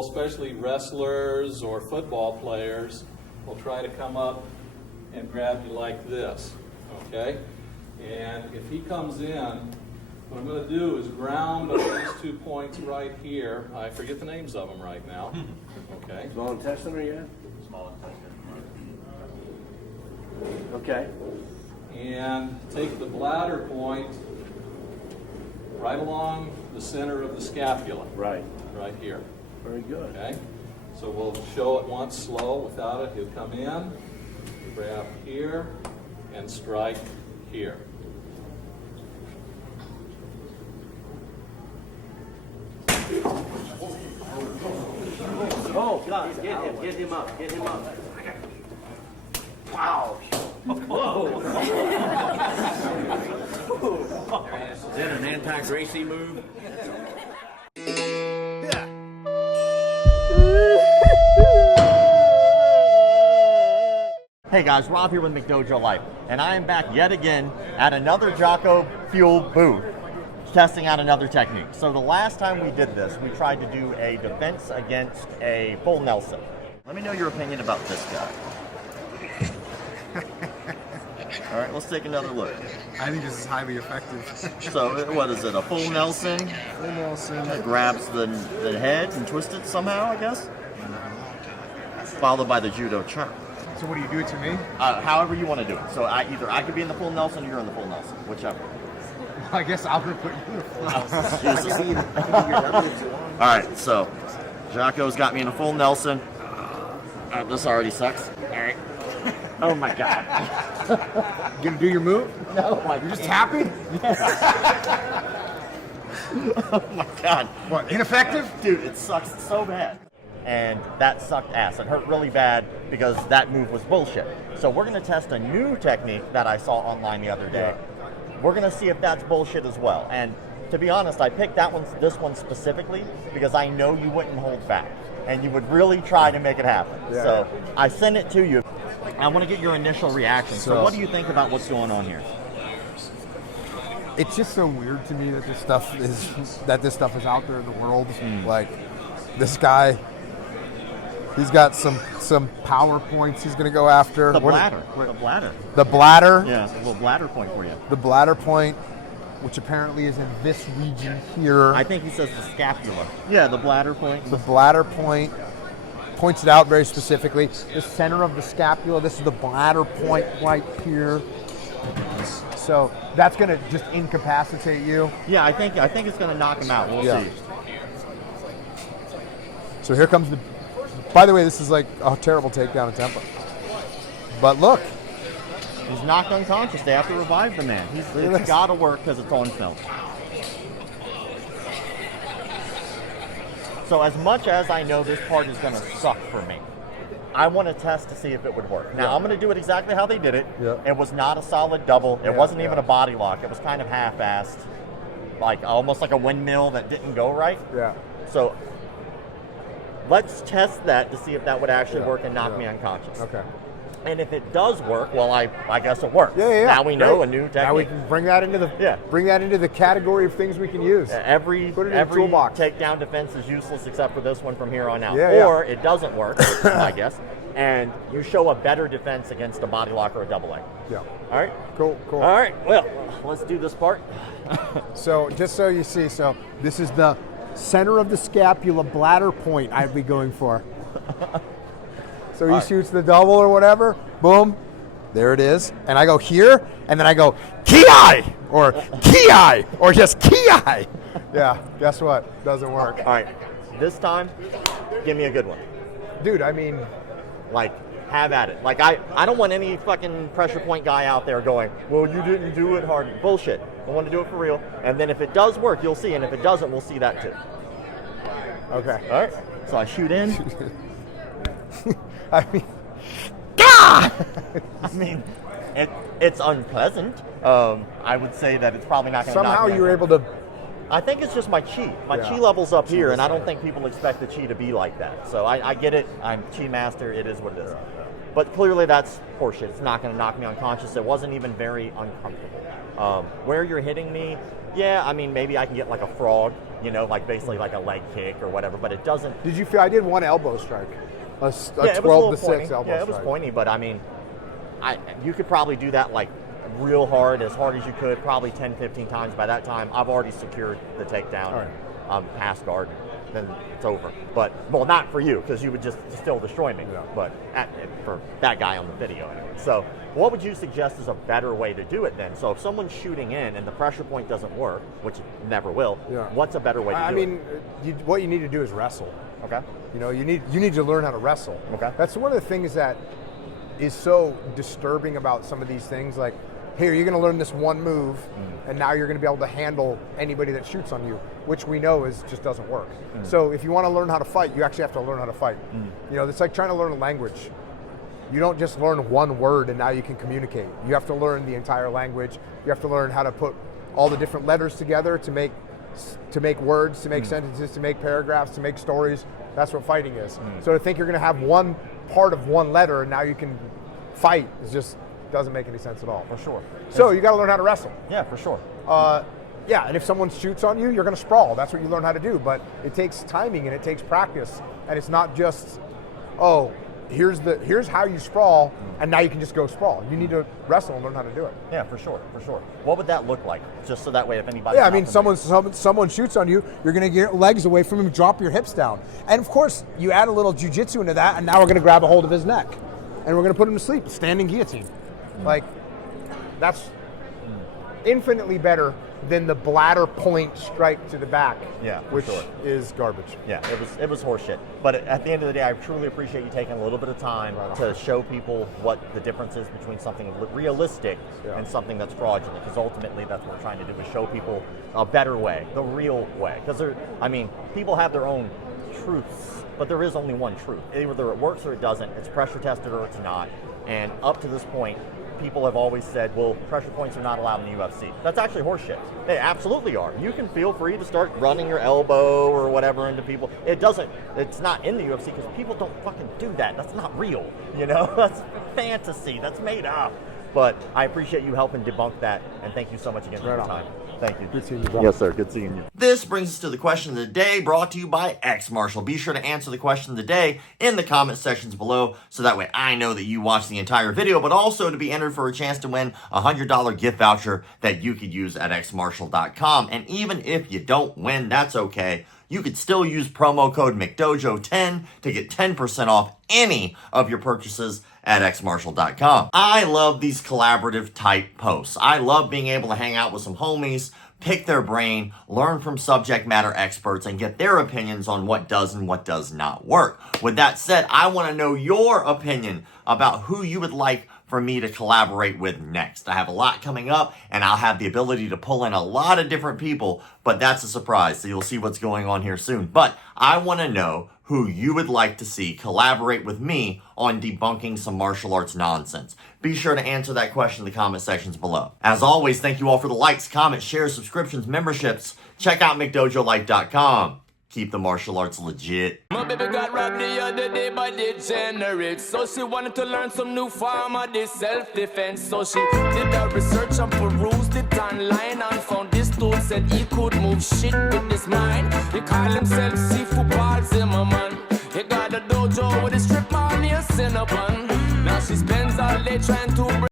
especially wrestlers or football players, will try to come up and grab you like this, okay? And if he comes in, what I'm going to do is ground on these 2 points right here. I forget the names of them right now. Okay. Small intestine or yeah? Small intestine. Okay. And take the bladder point right along the center of the scapula. Right. Right here. Very good. Okay. So we'll show it once slow without it. He'll come in, grab here, and strike here. Oh, God, get him up. Wow. Whoa. Is that an anti-Gracie move? Hey guys, Rob here with McDojoLife, and I am back yet again at another Jocko Fuel booth, testing out another technique. So the last time we did this, we tried to do a defense against a full Nelson. Let me know your opinion about this guy. All right, let's take another look. I think this is highly effective. So what is it, a full Nelson? Full Nelson. It grabs the head and twists it somehow, I guess? Followed by the judo chop. So what do you do it to me? However you want to do it. So either I could be in the full Nelson or you're in the full Nelson, whichever. I guess I'll put you in the full Nelson. All right, so Jocko's got me in a full Nelson. This already sucks. All right. Oh my God. You gonna do your move? No, my You're just tapping? Oh my God. What, ineffective? Dude, it sucks so bad. And that sucked ass. It hurt really bad because that move was bullshit. So we're gonna test a new technique that I saw online the other day. We're gonna see if that's bullshit as well. And to be honest, I picked this one specifically because I know you wouldn't hold back and you would really try to make it happen. Yeah. So I sent it to you. I want to get your initial reaction. So what do you think about what's going on here? It's just so weird to me that this stuff is out there in the world. Like this guy, he's got some power points he's gonna go after. The bladder. The bladder. The bladder. Yeah, a little bladder point for you. The bladder point, which apparently is in this region here. I think he says the scapula. Yeah, the bladder point. The bladder point points it out very specifically. The center of the scapula, this is the bladder point right here. So that's going to just incapacitate you. Yeah, I think it's going to knock him out. We'll see. So here comes the... By the way, this is like a terrible takedown attempt. But look. He's knocked unconscious. They have to revive the man. It's got to work because it's on film. So as much as I know this part is going to suck for me, I want to test to see if it would work. Now, I'm going to do it exactly how they did it. It was not a solid double. It wasn't even a body lock. It was kind of half-assed, like almost like a windmill that didn't go right. Yeah. So let's test that to see if that would actually work and knock me unconscious. Okay. And if it does work, well, I guess it works. Yeah. Now we know a new technique. Now we can bring that into the category of things we can use. Every toolbox. takedown defense is useless except for this one from here on out. Or it doesn't work, I guess, and you show a better defense against a body lock or a double leg. Yeah. All right? Cool. All right, well, let's do this part. So just so you see, so this is the center of the scapula bladder point I'd be going for. So he shoots the double or whatever, boom, there it is. And I go here, and then I go, ki-ai, or ki-ai, or just ki-ai. Yeah, guess what? Doesn't work. All right, this time, give me a good one. Dude, I mean. Like, have at it. Like, I don't want any fucking pressure point guy out there going, well, you didn't do it hard. Bullshit. I want to do it for real. And then if it does work, you'll see. And if it doesn't, we'll see that too. Okay. All right, so I shoot in. I mean, I mean, it's unpleasant. I would say that it's probably not going to. Somehow you were able to. I think it's just my chi. My chi level's up here, and I don't think people expect the chi to be like that. So I get it. I'm chi master. It is what it is. But clearly that's horseshit. It's not going to knock me unconscious. It wasn't even very uncomfortable. Where you're hitting me, yeah, I mean, maybe I can get like a frog you know, like basically like a leg kick or whatever, but it doesn't. Did you feel? I did one elbow strike, a Yeah, it was a 12 little to 6 pointy. elbow Yeah, it was strike. pointy, but I mean, you could probably do that like real hard, as hard as you could, probably 10, 15 times. By that time, I've already secured the takedown. All right. I'm past guard, then it's over. But, well, not for you, because you would just still destroy me, Yeah. but for that guy on the video anyway. So what would you suggest is a better way to do it then? So if someone's shooting in and the pressure point doesn't work, which it never will, Yeah. what's a better way to do it? I mean, what you need to do is wrestle. Okay. You know, you need to learn how to wrestle. Okay. That's one of the things that is so disturbing about some of these things. Like, here, you're going to learn this one move, and now you're going to be able to handle anybody that shoots on you, which we know just doesn't work. So if you want to learn how to fight, you actually have to learn how to fight. You know, it's like trying to learn a language. You don't just learn one word and now you can communicate. You have to learn the entire language. You have to learn how to put all the different letters together to make words, to make sentences, to make paragraphs, to make stories. That's what fighting is. So to think you're going to have one part of one letter and now you can fight is just doesn't make any sense at all. For sure. So you got to learn how to wrestle. Yeah, for sure. Yeah, and if someone shoots on you, you're going to sprawl. That's what you learn how to do. But it takes timing and it takes practice, and it's not just, oh, here's how you sprawl, and now you can just go sprawl. You need to wrestle and learn how to do it. Yeah, for sure, for sure. What would that look like? Just so that way, if anybody. Yeah, I mean, someone shoots on you, you're going to get your legs away from him, drop your hips down, and of course, you add a little jujitsu into that, and now we're going to grab a hold of his neck, and we're going to put him to sleep, standing guillotine. Like, that's infinitely better than the bladder point strike to the back, Yeah, for which sure. is garbage. Yeah, it was horseshit. But at the end of the day, I truly appreciate you taking a little bit of time to show people what the difference is between something realistic and something that's fraudulent. Because ultimately, that's what we're trying to do: is show people a better way, the real way. Because people have their own truths, but there is only one truth. Either it works or it doesn't. It's pressure tested or it's not. And up to this point, people have always said, well, pressure points are not allowed in the UFC. That's actually horseshit. They absolutely are. You can feel free to start running your elbow or whatever into people. It's not in the UFC because people don't fucking do that. That's not real, you know? That's fantasy. That's made up. But I appreciate you helping debunk that, and thank you so much again for your time. Thank you. Good seeing you, bro. Yes, sir. Good seeing you. This brings us to the question of the day, brought to you by X Marshall. Be sure to answer the question of the day in the comment sections below, so that way I know that you watched the entire video, but also to be entered for a chance to win a $100 gift voucher that you could use at xmarshall.com. And even if you don't win, that's okay. You could still use promo code McDojo10 to get 10% off any of your purchases at xmarshall.com. I love these collaborative type posts. I love being able to hang out with some homies, pick their brain, learn from subject matter experts, and get their opinions on what does and what does not work. With that said, I want to know your opinion about who you would like for me to collaborate with next. I have a lot coming up, and I'll have the ability to pull in a lot of different people, but that's a surprise, so you'll see what's going on here soon. But I want to know who you would like to see collaborate with me on debunking some martial arts nonsense. Be sure to answer that question in the comment sections below. As always, thank you all for the likes, comments, shares, subscriptions, memberships. Check out McDojoLife.com. Keep the martial arts legit. My baby got robbed the other day by degenerates. So she wanted to learn some new form of this self-defense. So she did her research and perused it online and found this tool said he could move shit with his mind. He called himself Seafood Paul Zimmerman. He got a dojo with a strip on here, Cinnabon. Now she spends all day trying to